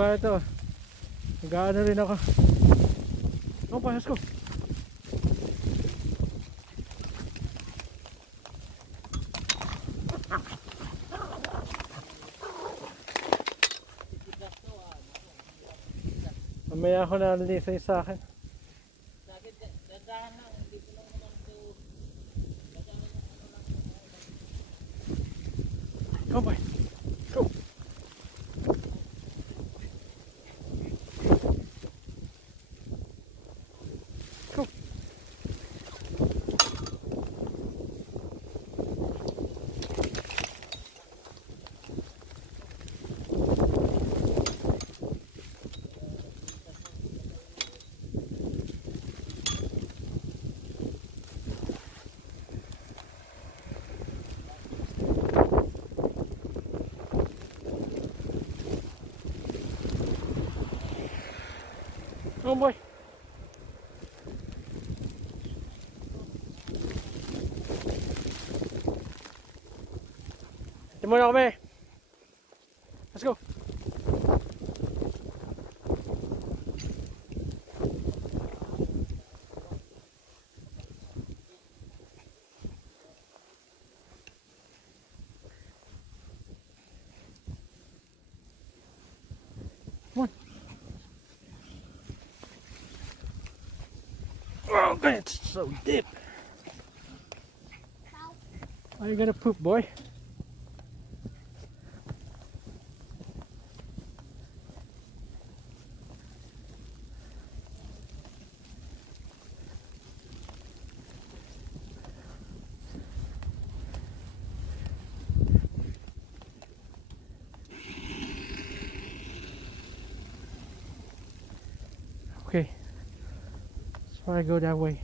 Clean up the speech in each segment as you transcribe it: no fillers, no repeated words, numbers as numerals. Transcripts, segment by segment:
ba ito? Nag-aano rin ako. Oh, pasas ko. Mamaya ako nalilisay sa akin. Come on, go. Go. Oh boy. Ito muna kami. Let's go. Come on. Oh, God, it's so deep. Are you gonna poop, boy? Okay, so I go that way.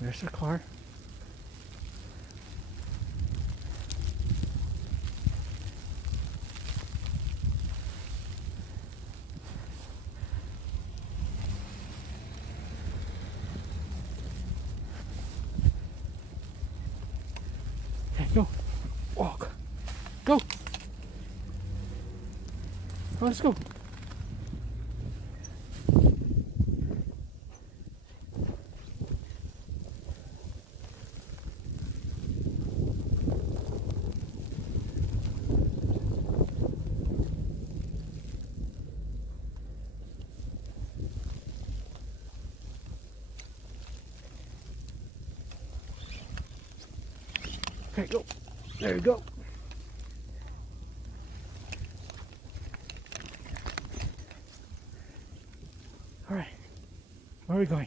There's the car. Okay, go. Walk. Go. Oh, let's go. Okay, go. There you go. All right. Where are we going?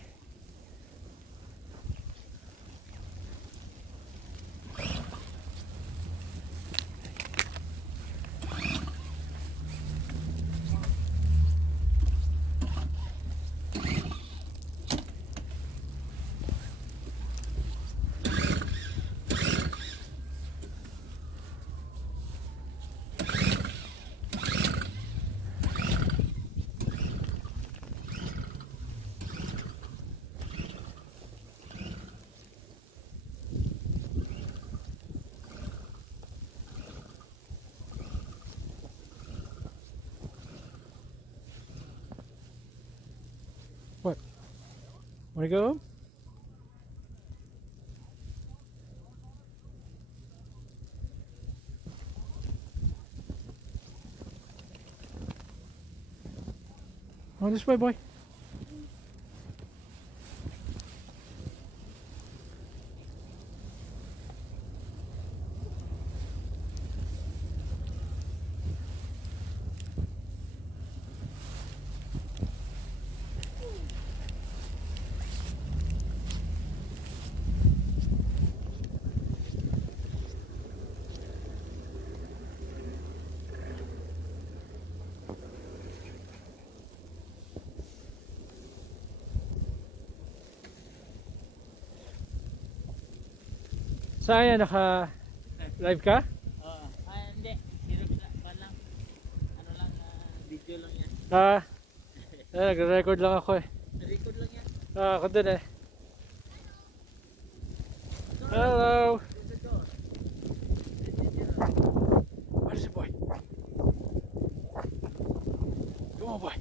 What? Wanna go home? On this way, boy. Saan yan? Naka-live ka? Oo. Ay, hindi. Zero pa lang. Video lang yan. Nagre-record lang ako eh. Record lang yan. Ako din eh. Hello! What is it, boy? Come on, boy.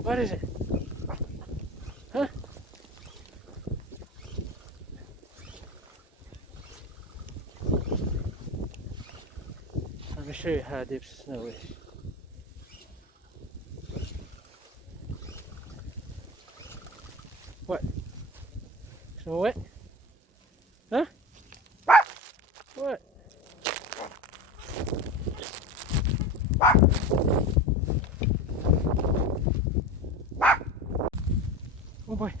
What is it? Huh? Let me show you how deep snow is. What? Snow wet? Huh? What? Oh boy.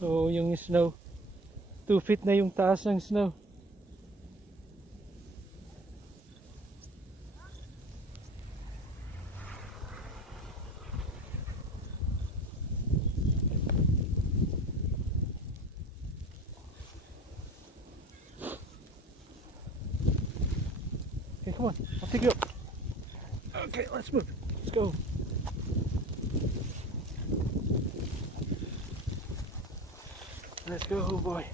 So yung snow, 2 feet na yung taas ng snow. Okay, come on, I'll pick you up. Okay, let's move. Let's go. Let's go, boy.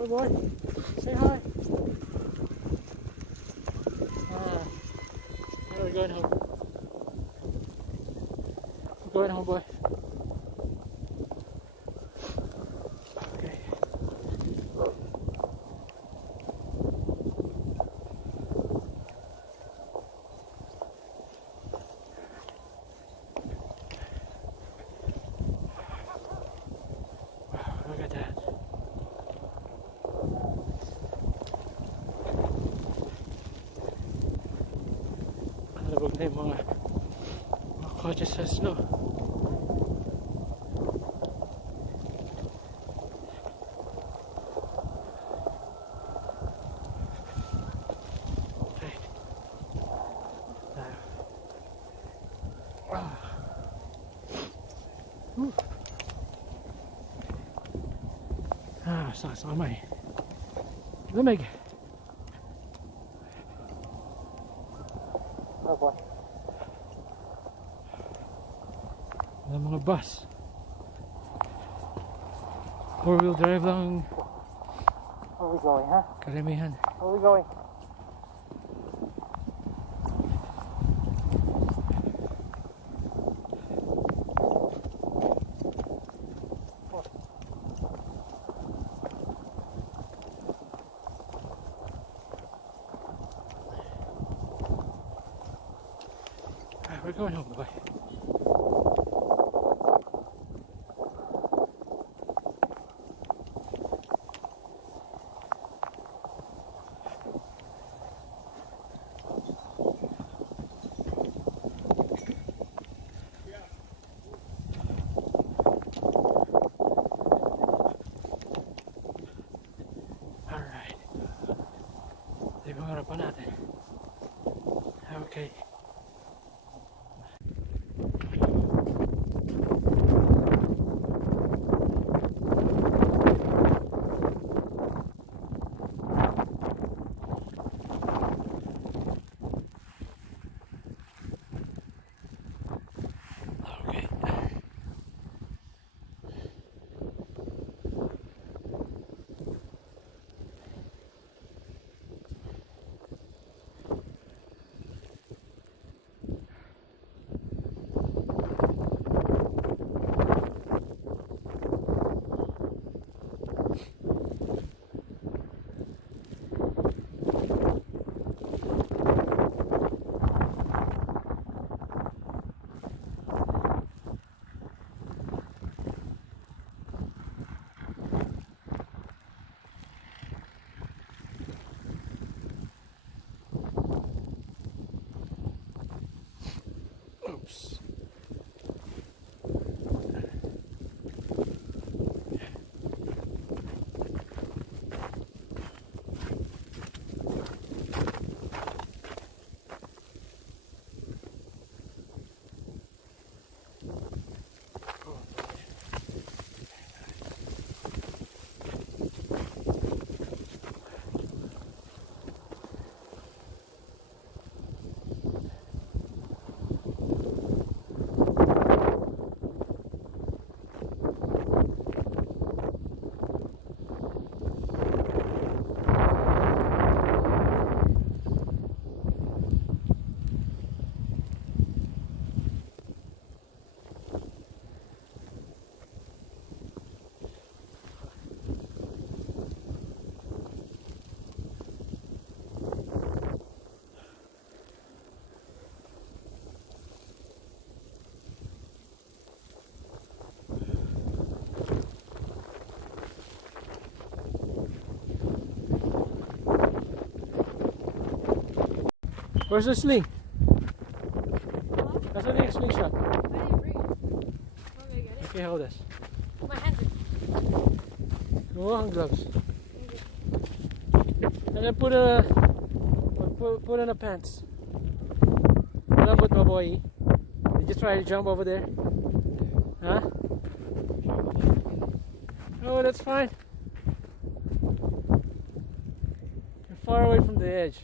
Hey boy, say hi. Now we're going home. We're going home, boy. Okay. Wow, look at that. Malabog na yung mga kotse sa snow. Okay. Sakit sa kamay. Lamig. Ng mga bus. 4-wheel drive lang Where are we going, huh? karamihan. Where are we going? We're going home, boy. Alright. Ito yung harapan natin. Okay. Where's the sling? Huh? That's a slingshot. I didn't bring it. Want me to get it? Okay, hold this. My hands are. Oh, hand gloves. Thank you. And then put on the pants. Lambot my boy. Did you try to jump over there? Huh? Oh, that's fine. You're far away from the edge.